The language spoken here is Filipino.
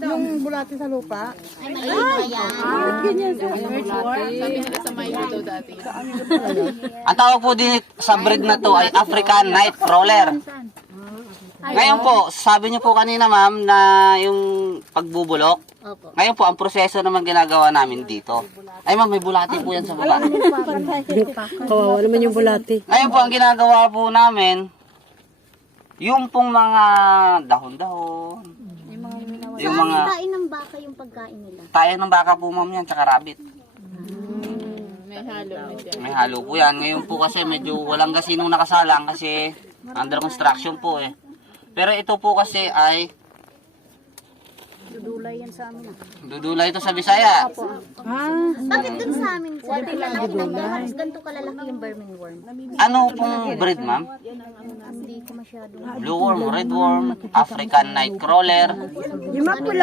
Yung bulati sa lupa. Ang tawag po din sa breed na to ay African Nightcrawler. Ngayon po, sabi niyo po kanina ma'am na yung pagbubulok. Ngayon po, ang proseso naman ginagawa namin dito. Ay ma'am, may bulati po yan sa baba. Kawawa naman yung bulati. Ngayon po, ang ginagawa po namin, yung pong mga dahon-dahon, yung mga Kain ng baka yung pagkain nila. tayo ng baka po ma'am yan, tsaka rabbit. May halo po yan. Ngayon po kasi medyo walang gasinong nakasalang kasi under construction po eh. Pero ito po kasi ay Dudulay yan sa amin. dudulay ito sa Bisaya. Bakit dun sa amin? Sa lalaki ng halos ganito kalalaki yung vermin worm. Ano pong breed ma'am? Hindi ko masyadong... Blue worm, red worm, African Nightcrawler. Yung mapula.